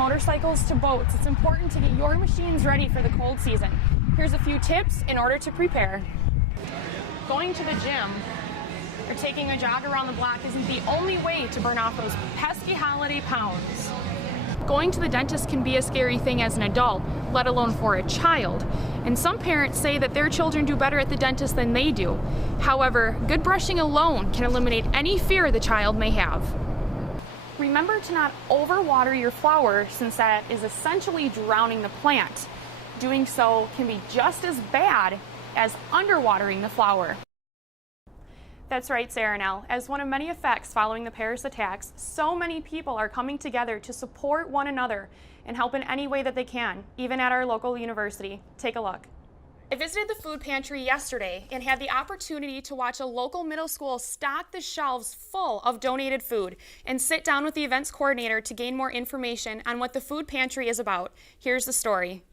motorcycles to boats, it's important to get your machines ready for the cold season. Here's a few tips in order to prepare. Going to the gym or taking a jog around the block isn't the only way to burn off those pesky holiday pounds. Going to the dentist can be a scary thing as an adult, let alone for a child. And some parents say that their children do better at the dentist than they do. However, good brushing alone can eliminate any fear the child may have. Remember to not overwater your flower, since that is essentially drowning the plant. Doing so can be just as bad as underwatering the flower. That's right, Sarah Nell. As one of many effects following the Paris attacks, so many people are coming together to support one another and help in any way that they can, even at our local university. Take a look. I visited the food pantry yesterday and had the opportunity to watch a local middle school stock the shelves full of donated food and sit down with the events coordinator to gain more information on what the food pantry is about. Here's the story.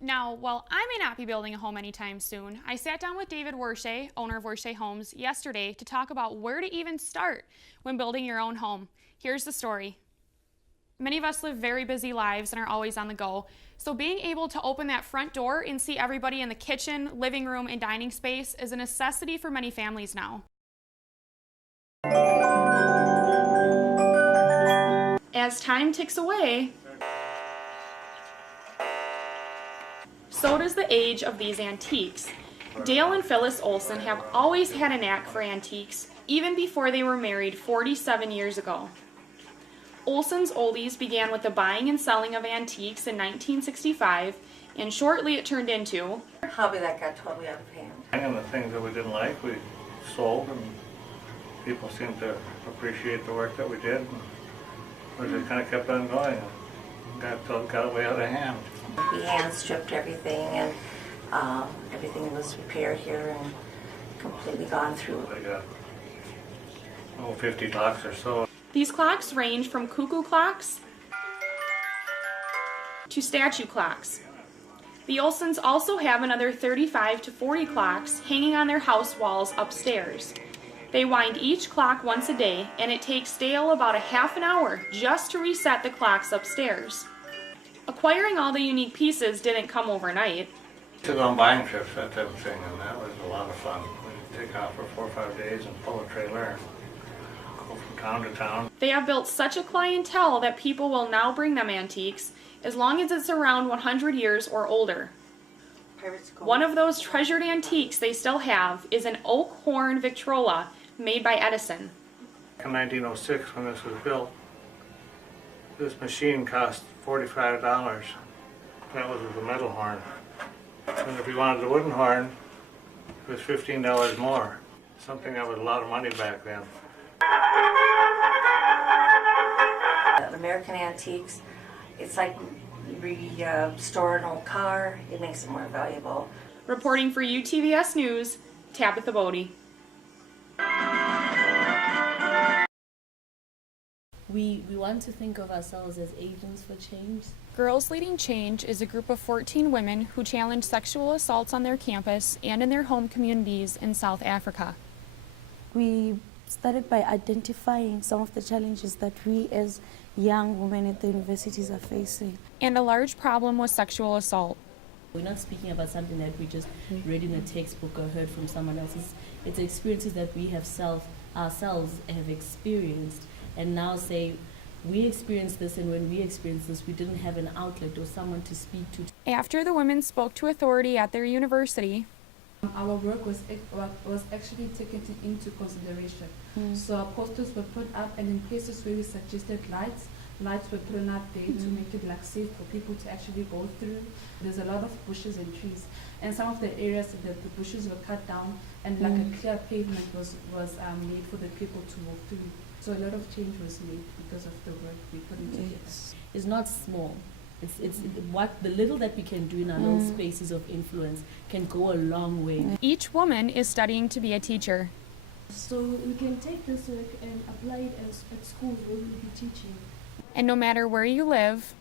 Now, while I may not be building a home anytime soon, I sat down with David Wershe, owner of Wershe Homes, yesterday to talk about where to even start when building your own home. Here's the story. Many of us live very busy lives and are always on the go, so being able to open that front door and see everybody in the kitchen, living room, and dining space is a necessity for many families now. As time ticks away, so does the age of these antiques. Dale and Phyllis Olson have always had a knack for antiques, even before they were married 47 years ago. Olson's Oldies began with the buying and selling of antiques in 1965, and shortly it turned into a hobby that got totally out of hand. And the things that we didn't like, we sold, and people seemed to appreciate the work that we did. We just kind of kept on going. Got way out of hand. We hand stripped everything, and everything was repaired here and completely gone through. I got 50 clocks or so. These clocks range from cuckoo clocks to statue clocks. The Olsons also have another 35 to 40 clocks hanging on their house walls upstairs. They wind each clock once a day, and it takes Dale about a half an hour just to reset the clocks upstairs. Acquiring all the unique pieces didn't come overnight. We took on buying trips, that type of thing, and that was a lot of fun. We'd take off for 4 or 5 days and pull a trailer and go from town to town. They have built such a clientele that people will now bring them antiques as long as it's around 100 years or older. One of those treasured antiques they still have is an oak horn Victrola made by Edison. In 1906, when this was built, this machine cost $45. That was with a metal horn. And if you wanted the wooden horn, it was $15 more. Something that was a lot of money back then. American antiques, it's like restore an old car. It makes it more valuable. Reporting for UTVS News, Tabitha Bodie. We want to think of ourselves as agents for change. Girls Leading Change is a group of 14 women who challenge sexual assaults on their campus and in their home communities in South Africa. We started by identifying some of the challenges that we as young women at the universities are facing. And a large problem was sexual assault. We're not speaking about something that we just read in a textbook or heard from someone else. It's experiences that we have ourselves have experienced, and now say, we experienced this, and when we experienced this, we didn't have an outlet or someone to speak to. After the women spoke to authority at their university, our work was actually taken into consideration. So posters were put up, and in places where we suggested lights were put up there to make it like safe for people to actually go through. There's a lot of bushes and trees, and some of the areas that the bushes were cut down, and like a clear pavement was made for the people to walk through. So a lot of change was made because of the work we put into it. It's not small. It's what the little that we can do in our little spaces of influence can go a long way. each woman is studying to be a teacher. So we can take this work and apply it at schools where we'll be teaching. And no matter where you live,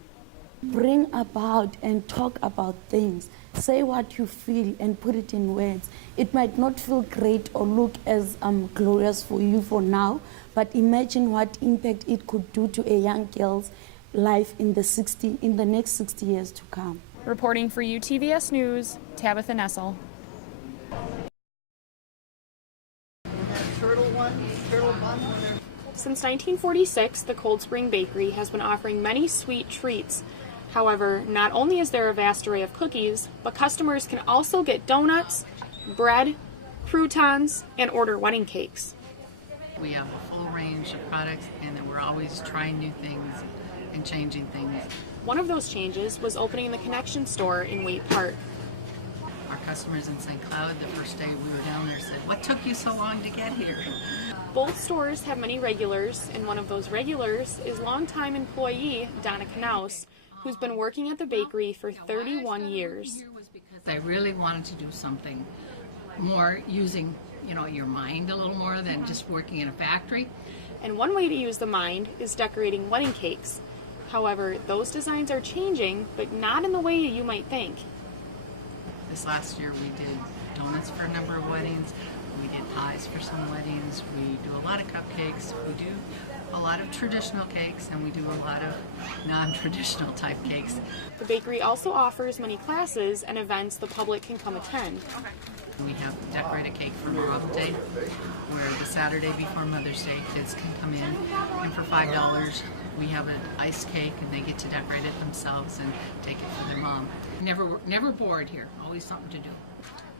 Bring about and talk about things. Say what you feel and put it in words. It might not feel great or look as glorious for you for now, but imagine what impact it could do to a young girl's life in the next 60 years to come. Reporting for UTVS News, Tabitha Nessel. Since 1946, the Cold Spring Bakery has been offering many sweet treats. However, not only is there a vast array of cookies, but customers can also get donuts, bread, croutons, and order wedding cakes. We have a full range of products, and then we're always trying new things and changing things. One of those changes was opening the Connection store in Waite Park. Our customers in St. Cloud, the first day we were down there, said, "What took you so long to get here?" Both stores have many regulars, and one of those regulars is longtime employee Donna Knaus, who's been working at the bakery for 31 years. I really wanted to do something more using, your mind a little more than just working in a factory. And one way to use the mind is decorating wedding cakes. However, those designs are changing, but not in the way you might think. This last year we did donuts for a number of weddings. We did pies for some weddings. We do a lot of cupcakes. We do a lot of traditional cakes, and we do a lot of non-traditional type cakes. The bakery also offers many classes and events the public can come attend. We have decorated cake for Memorial Day, where the Saturday before Mother's Day, kids can come in, and for $5, we have an ice cake, and they get to decorate it themselves and take it for their mom. Never bored here. Always something to do.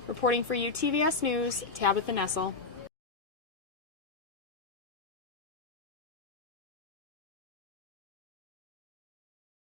Reporting for UTVS News, Tabitha Nessel.